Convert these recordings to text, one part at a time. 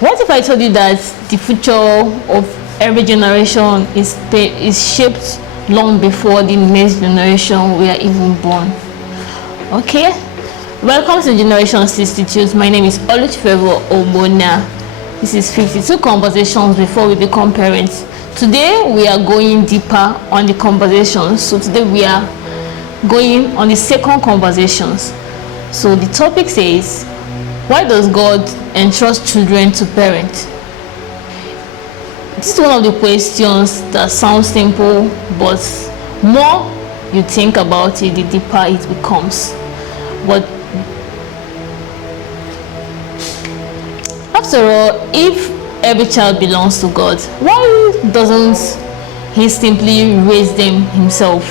What if I told you that the future of every generation is shaped long before the next generation were even born? Okay, welcome to Generation Institute. My name is Oluchifevo Obona. This is 52 conversations before we become parents. Today we are going deeper on the conversations. So today we are going on the second conversations. So the topic says, why does God entrust children to parents? This is one of the questions that sounds simple, but more you think about it, the deeper it becomes. But after all, if every child belongs to God, why doesn't He simply raise them Himself?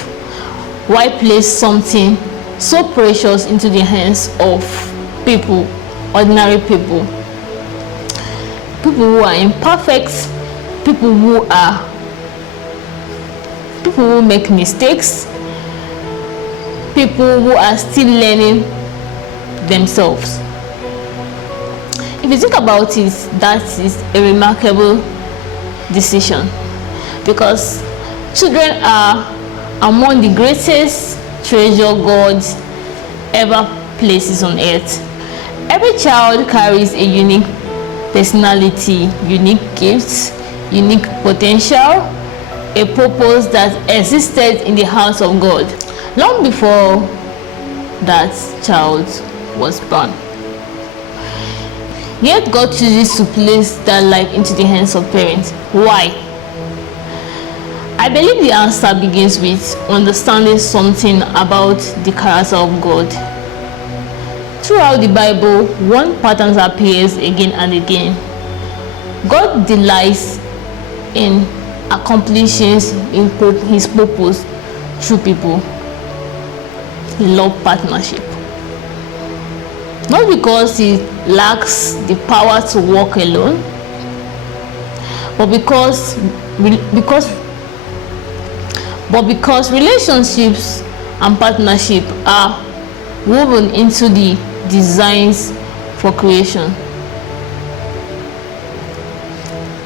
Why place something so precious into the hands of people, ordinary people who are imperfect, people who make mistakes, people who are still learning themselves? If you think about it, that is a remarkable decision, because children are among the greatest treasure God ever places on earth. Every child carries a unique personality, unique gifts, unique potential, a purpose that existed in the heart of God long before that child was born. Yet God chooses to place that life into the hands of parents. Why? I believe the answer begins with understanding something about the character of God. Throughout the Bible, one pattern appears again and again. God delights in accomplishing His purpose through people. He loves partnership. Not because He lacks the power to walk alone, but because relationships and partnership are woven into the designs for creation.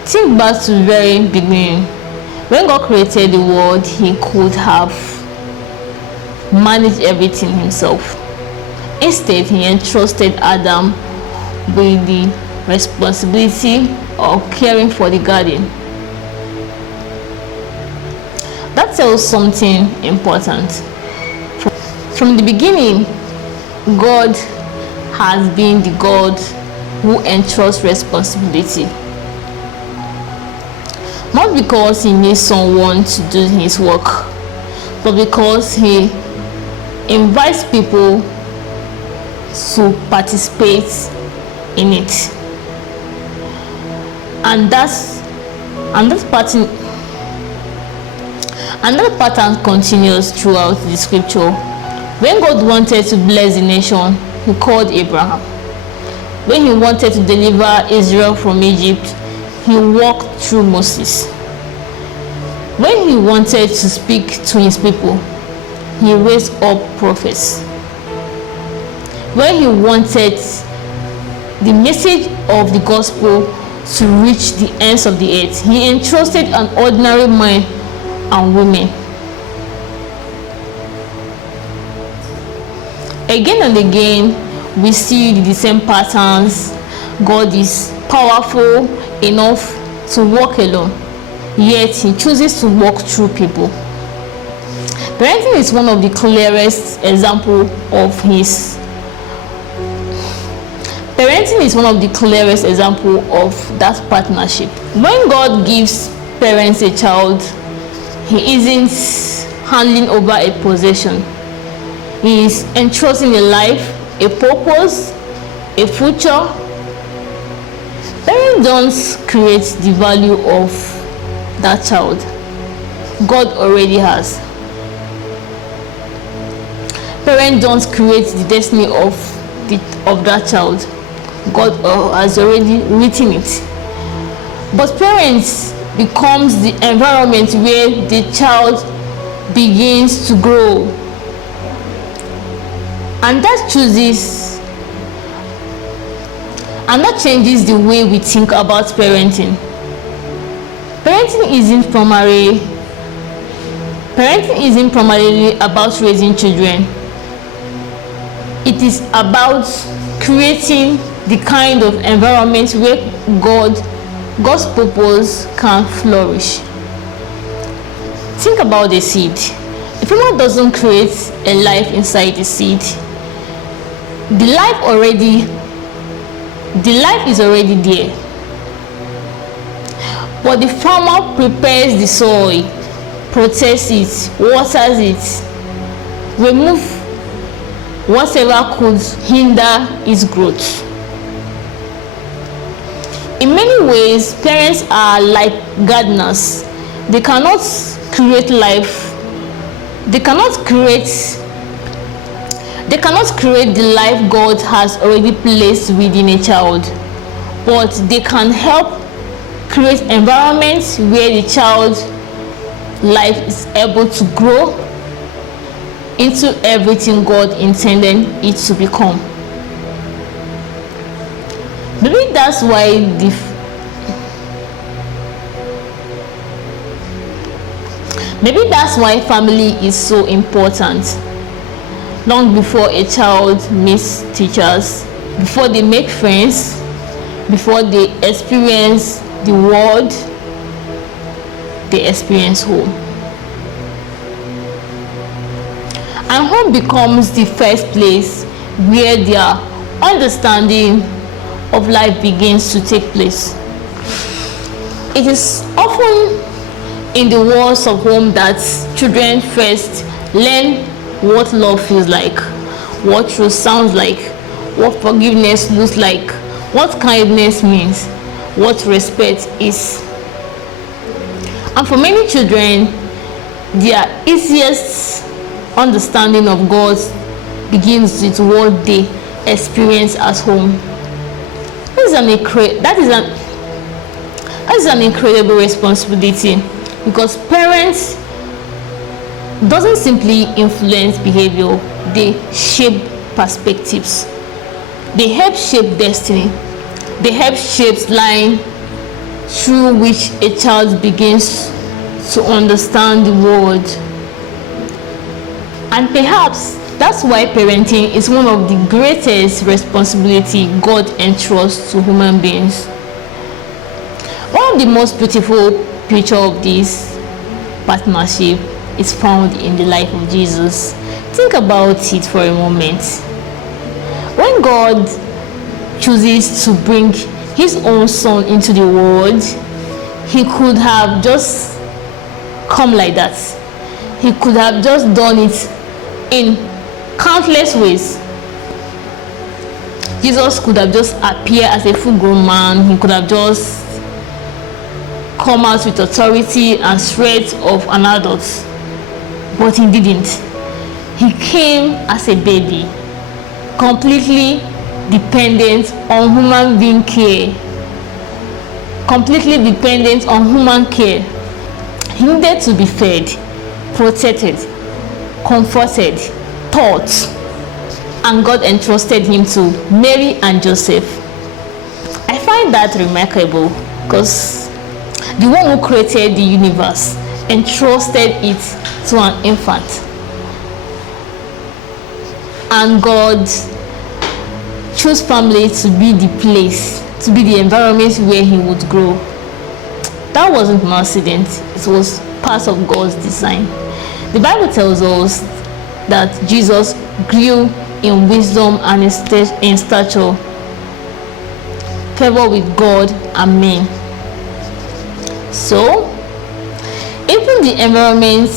Think back to the very beginning. When God created the world, He could have managed everything Himself. Instead, He entrusted Adam with the responsibility of caring for the garden. That tells something important. From the beginning, God has been the God who entrusts responsibility. Not because He needs someone to do His work, but because He invites people to participate in it. And that pattern continues throughout the scripture. When God wanted to bless the nation, He called Abraham. When He wanted to deliver Israel from Egypt, He walked through Moses. When He wanted to speak to His people, He raised up prophets. When He wanted the message of the gospel to reach the ends of the earth, He entrusted an ordinary man and women. Again and again, we see the same patterns. God is powerful enough to walk alone, yet He chooses to walk through people. Parenting is one of the clearest examples of that partnership. When God gives parents a child, He isn't handing over a possession. He is entrusting a life, a purpose, a future. Parents don't create the value of that child. God already has. Parents don't create the destiny of that child. God has already written it. But parents becomes the environment where the child begins to grow. And that chooses And that changes the way we think about parenting. Parenting isn't primarily about raising children. It is about creating the kind of environment where God's purpose can flourish. Think about the seed. If someone doesn't create a life inside the seed, the life is already there. But the farmer prepares the soil, protects it, waters it, remove whatever could hinder its growth. In many ways, parents are like gardeners. They cannot create life. They cannot create the life God has already placed within a child, but they can help create environments where the child's life is able to grow into everything God intended it to become. Maybe that's why family is so important. Long before a child meets teachers, before they make friends, before they experience the world, they experience home. And home becomes the first place where their understanding of life begins to take place. It is often in the walls of home that children first learn what love feels like, what truth sounds like, what forgiveness looks like, what kindness means, what respect is. And for many children, their easiest understanding of God begins with what they experience at home. That is an incredible responsibility, because parents doesn't simply influence behavior, they shape perspectives. They help shape destiny. They help shape line through which a child begins to understand the world. And perhaps that's why parenting is one of the greatest responsibility God entrusts to human beings. One of the most beautiful picture of this partnership is found in the life of Jesus. Think about it for a moment. When God chooses to bring his own son into the world, he could have just come like that. He could have just done it in countless ways. Jesus could have just appeared as a full-grown man. He could have just come out with authority and strength of an adult, but he didn't. He came as a baby, completely dependent on human being care, completely dependent on human care. He needed to be fed, protected, comforted, taught, and God entrusted him to Mary and Joseph. I find that remarkable, because the one who created the universe entrusted it to an infant, and God chose family to be the place, to be the environment where he would grow. That wasn't an accident, it was part of God's design. The Bible tells us that Jesus grew in wisdom and in stature, favor with God and men. So, even the environment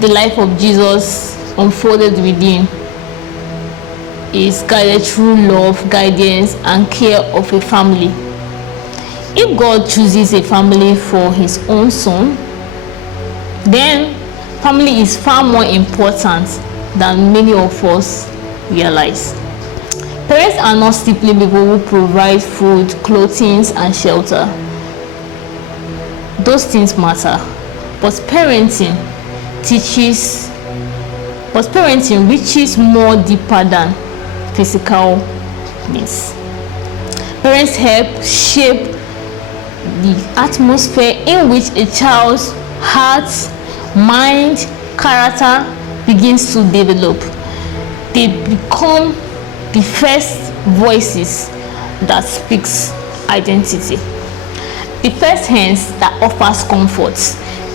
the life of Jesus unfolded within is guided through love, guidance, and care of a family. If God chooses a family for his own son, then family is far more important than many of us realize. Parents are not simply people who provide food, clothing, and shelter. Those things matter, but parenting reaches more deeper than physical needs. Parents help shape the atmosphere in which a child's heart, mind, character begins to develop. They become the first voices that speaks identity, the first hands that offers comfort,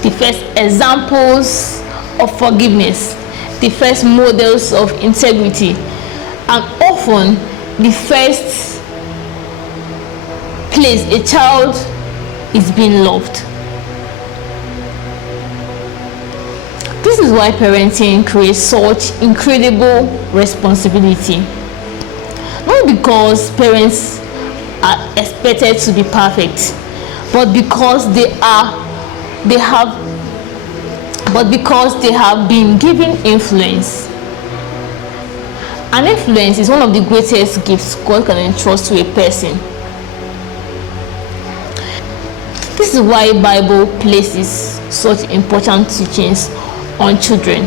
the first examples of forgiveness, the first models of integrity, and often the first place a child is being loved. This is why parenting creates such incredible responsibility. Not because parents are expected to be perfect, but because they have been given influence. And influence is one of the greatest gifts God can entrust to a person. This is why the Bible places such important teachings on children.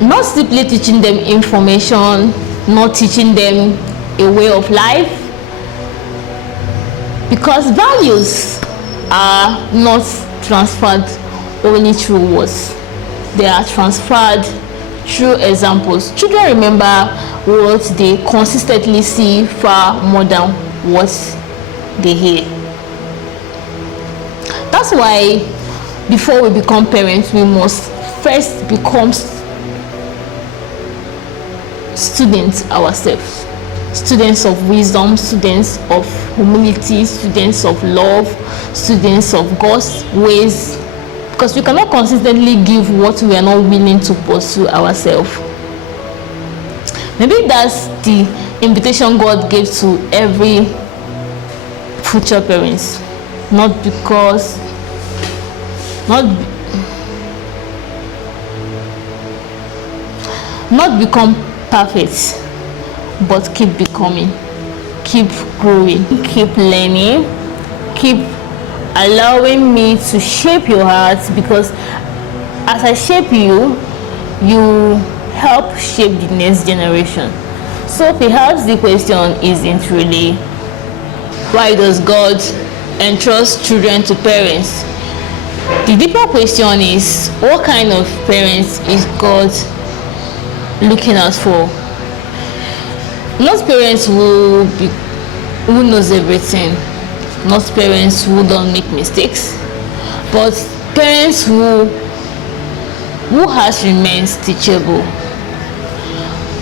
Not simply teaching them information, not teaching them a way of life, because values are not transferred only through words. They are transferred through examples. Children remember what they consistently see far more than what they hear. That's why before we become parents, we must first become students ourselves. Students of wisdom, students of humility, students of love, students of God's ways. Because we cannot consistently give what we are not willing to pursue ourselves. Maybe that's the invitation God gave to every future parents. Not become perfect, but keep becoming, keep growing, keep learning, keep allowing me to shape your heart, because as I shape you, you help shape the next generation. So perhaps the question isn't really why does God entrust children to parents? The deeper question is, what kind of parents is God looking out for? Not parents who knows everything, not parents who don't make mistakes, but parents who has remains teachable.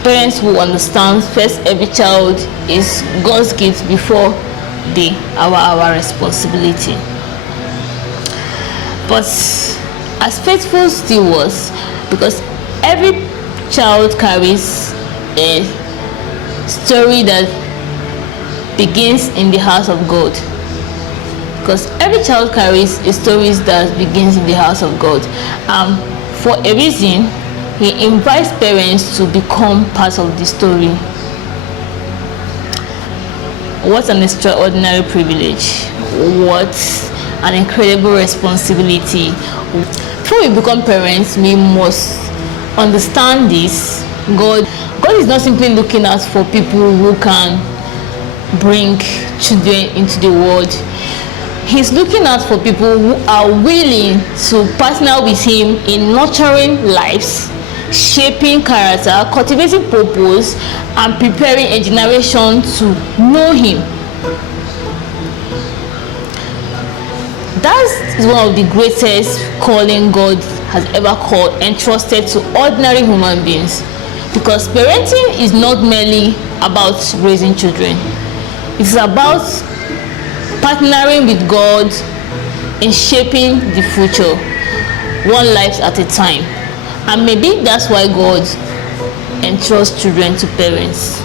Parents who understand first every child is God's gift before our responsibility. But as faithful stewards, because every child carries a story that begins in the house of God. Because every child carries a story that begins in the house of God. For a reason, He invites parents to become part of the story. What an extraordinary privilege. What an incredible responsibility. Before we become parents, we must understand this. God is not simply looking out for people who can bring children into the world. He's looking out for people who are willing to partner with Him in nurturing lives, shaping character, cultivating purpose, and preparing a generation to know Him. That is one of the greatest calling God has ever called and trusted to ordinary human beings. Because parenting is not merely about raising children. It's about partnering with God in shaping the future, one life at a time. And maybe that's why God entrusts children to parents.